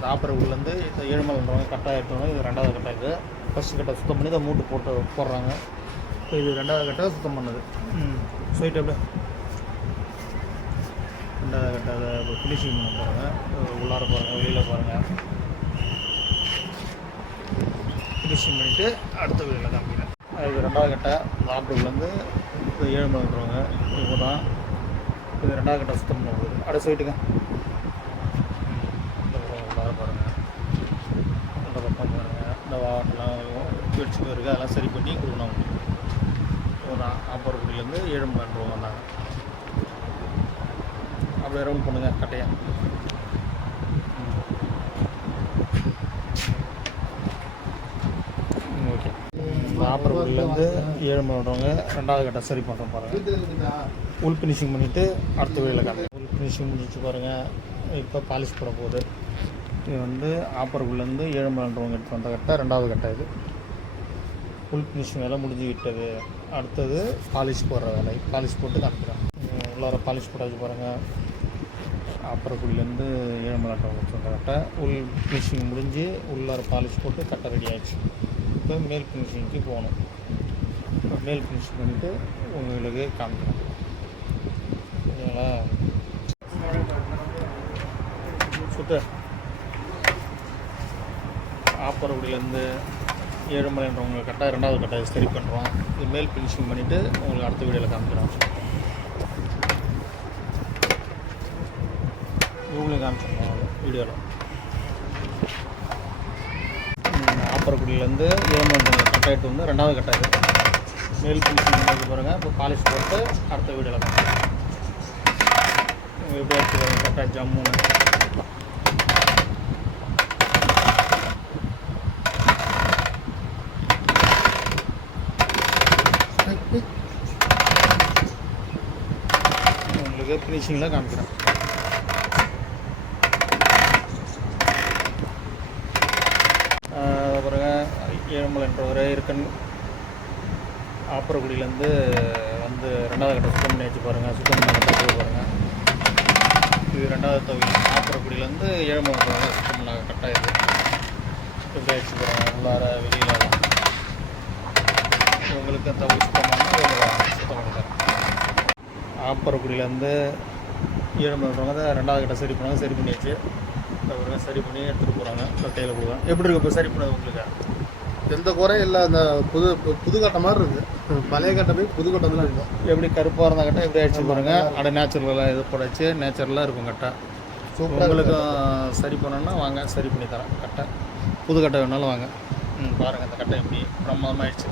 இந்த ஆப்பரகுள்ளேருந்து இந்த ஏழுமலைன்றவங்க கட்டாக எடுத்தவங்க இது ரெண்டாவது கட்டை இது. ஃபஸ்ட்டு கட்டை சுத்தம் பண்ணி இதை மூட்டு போட்டு போடுறாங்க. இப்போ இது ரெண்டாவது கட்டை சுத்தம் பண்ணது. சொல்லிட்டு அப்படியே. ரெண்டாவது கட்டை அதை ஃபினிஷிங் பண்ண பாருங்கள் உள்ளார பாருங்கள் வெளியில் பாருங்கள் ஃபினிஷிங் பண்ணிவிட்டு அடுத்த வீடியோவில் காமிக்கிறேன். இது ரெண்டாவது கட்டை இந்த ஆப்பரகுள்ளேருந்து இது ஏழுமலைன்றவங்க இப்போ தான் இது ரெண்டாவது கட்டை சுத்தம் பண்ண போகுது. அடுத்த சொல்லிட்டுங்க இந்த பக்கம் உள்ளார பாருங்கள் அந்த பக்கம் பாருங்கள் அதெல்லாம் வாட்டெல்லாம் இருக்குது அதெல்லாம் சரி பண்ணி கொடுக்கணும் அவங்களுக்கு ஒரு ஆப்பரக்குடியிலேருந்து ரூபா நாங்கள் அப்படியே ரவுண்ட் பண்ணுங்க கட்டையாக ஓகே. இந்த ஆப்பரக்குடியிலேருந்து பண்ணுறவங்க ரெண்டாவது கட்டை சரி பண்ணுறோம் பாருங்கள் உள் ஃபினிஷிங் பண்ணிவிட்டு அடுத்த வழியில் காட்டுறேன். உள் ஃபினிஷிங் முடிச்சு பாருங்கள் இப்போ பாலிஷ் போட போகுது. இது வந்து ஆப்பருக்குள்ளேருந்து ஏழுமலைன்றவங்க எடுத்து வந்த கட்டை ரெண்டாவது கட்டை இது. ஃபுல் ஃபினிஷிங் வேலை முடிஞ்சு விட்டது. அடுத்தது பாலிஷ் போடுற வேலை. பாலிஷ் போட்டு காமிக்கிறேன் உள்ளார பாலிஷ் போட்டு வச்சு பாருங்கள் ஆப்பரக்குடியிலேருந்து ஏழுமலைன்றவங்க எடுத்து வந்த கட்டை. உள் ஃபினிஷிங் முடிஞ்சு உள்ளார பாலிஷ் போட்டு கட்டை ரெடி ஆயிடுச்சு. இப்போ மேல் ஃபினிஷிங்க்கு போகணும். மேல் ஃபினிஷிங் பண்ணிவிட்டு உங்களுக்கு காமிக்கிறேன். சரிங்களா? சுத்து. ஆப்பரகுடியிலேருந்து ஏழுமலைன்றவங்க கட்டாக ரெண்டாவது கட்டாக சரி பண்ணுறோம். இது மேல் ஃபினிஷிங் பண்ணிவிட்டு உங்களுக்கு அடுத்த வீடியோவில் காமிக்கிறோம். இவங்களையும் காமிச்சிடணும் வீடியோவில் ஆப்பரக்குடியிலேருந்து ஏழுமலை கட்டாயிட்டு வந்து ரெண்டாவது கட்டாயம் மேல் ஃபினிஷிங் பண்ணி பாருங்கள் இப்போ பாலிஷ் போட்டு அடுத்த வீடியோவில் காமிக்கிறோம். எப்படி வச்சுருக்காங்க கரெக்டாக ஜம்முன்னு. உங்களுக்கு ஃபினிஷிங்கில் காமிக்கிறேன். ஆஹ் பாருங்க. ஏழுமலைன்றவர் இருக்கன். ஆப்பரக்குடியிலேருந்து வந்து ரெண்டாவது கட்ட சுத்தம் பண்ணி வச்சு பாருங்கள் சுத்தம் பண்ணி கட்ட பாருங்கள் இது ரெண்டாவது தொகை ஆப்பரக்குடியிலேருந்து ஏழுமலை சுத்தம் பண்ண கட்டா சுத்தம் இப்படி வச்சு பாருங்கள் உள்ளார வெளியிலலாம் அந்த சுத்தம் பண்ணி தரேன் ஆப்பரக்குடியிலேருந்து ஏழுமலைன்றவங்க தான் ரெண்டாவது கட்ட சரி பண்ணாங்க சரி பண்ணியாச்சு. அப்புறம் சரி பண்ணி எடுத்துகிட்டு போகிறாங்க கட்டையில் போடுவேன் எப்படி இருக்கு இப்போ சரி பண்ணது உங்களுக்கு? எந்த குறையும் இல்லை அந்த புது புது கட்டை மாதிரி இருக்குது பழைய கட்டை போய் புது கட்டை தான் இருக்கும். எப்படி கருப்பாக இருந்த கட்டை எப்படி அடிச்சு பாருங்க. அட நேச்சுரலாக இது போடச்சு. நேச்சுரலாக இருக்கும் கட்டை. சூப்பராக உங்களுக்கு சரி பண்ணணும்னா வாங்க சரி பண்ணி தரேன் கட்டை. புது கட்டை வேணாலும் வாங்க. ம் பாருங்கள் இந்த கட்டை எப்படி பிரமாதமாகிடுச்சு